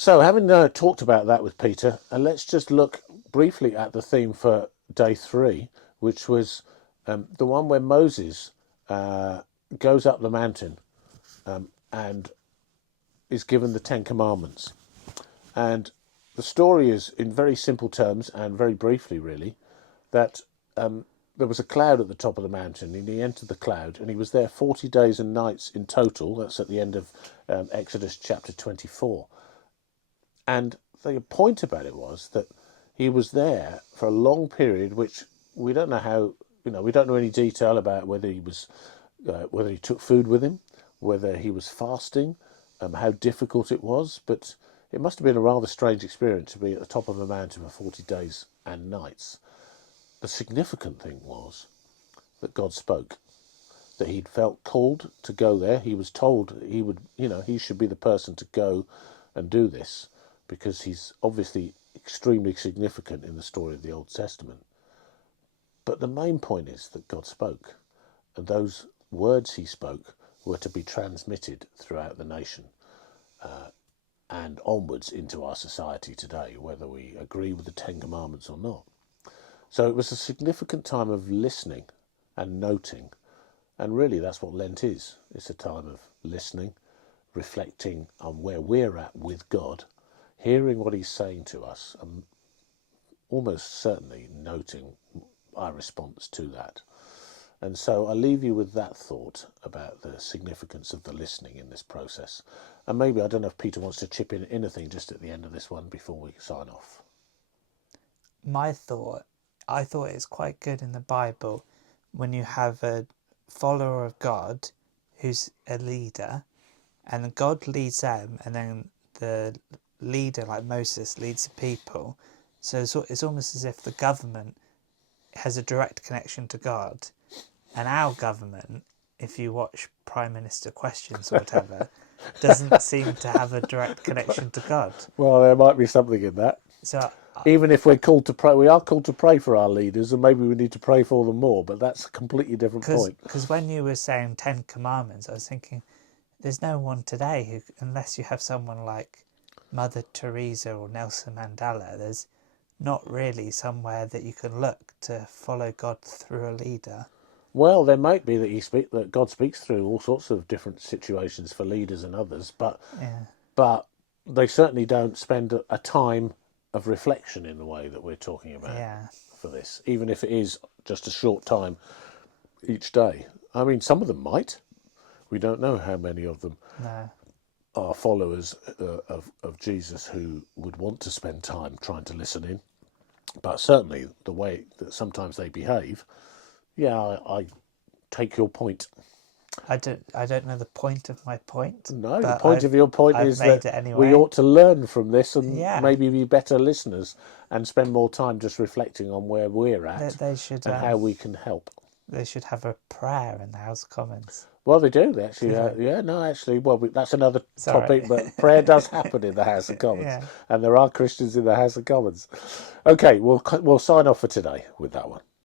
So, having talked about that with Peter, let's just look briefly at the theme for day 3, which was the one where Moses goes up the mountain and is given the Ten Commandments. And the story is, in very simple terms and very briefly, really, that there was a cloud at the top of the mountain, and he entered the cloud, and he was there 40 days and nights in total. That's at the end of Exodus chapter 24. And the point about it was that he was there for a long period, which we don't know how, we don't know any detail about whether he took food with him, whether he was fasting, how difficult it was, but it must have been a rather strange experience to be at the top of a mountain for 40 days and nights. The significant thing was that God spoke, that he'd felt called to go there. He was told he would, he should be the person to go and do this, because he's obviously extremely significant in the story of the Old Testament. But the main point is that God spoke, and those words he spoke were to be transmitted throughout the nation and onwards into our society today, whether we agree with the Ten Commandments or not. So it was a significant time of listening and noting, and really that's what Lent is. It's a time of listening, reflecting on where we're at with God, hearing what he's saying to us, and almost certainly noting our response to that. And so I leave you with that thought about the significance of the listening in this process. And maybe, I don't know if Peter wants to chip in anything just at the end of this one before we sign off. I thought it's quite good in the Bible when you have a follower of God who's a leader, and God leads them, and then the leader, like Moses, leads the people. So it's almost as if the government has a direct connection to God, and our government, if you watch Prime Minister Questions or whatever, doesn't seem to have a direct connection to God. Well, there might be something in that. So even if we're called to pray, we are called to pray for our leaders, and maybe we need to pray for them more, but that's a completely different point. Because when you were saying 10 Commandments, I was thinking, there's no one today who, unless you have someone like Mother Teresa or Nelson Mandela, there's not really somewhere that you can look to follow God through a leader. Well, there might be that God speaks through all sorts of different situations for leaders and others, but they certainly don't spend a time of reflection in the way that we're talking about for this, even if it is just a short time each day. I mean, some of them might. We don't know how many of them are followers of Jesus who would want to spend time trying to listen in. But certainly the way that sometimes they behave, I take your point. I don't know the point of my point. No, the point of your point is that anyway. We ought to learn from this and maybe be better listeners and spend more time just reflecting on where we're at and how we can help. They should have a prayer in the House of Commons. Well, they do. They actually, that's another topic, but prayer does happen in the House of Commons, and there are Christians in the House of Commons. Okay, we'll sign off for today with that one.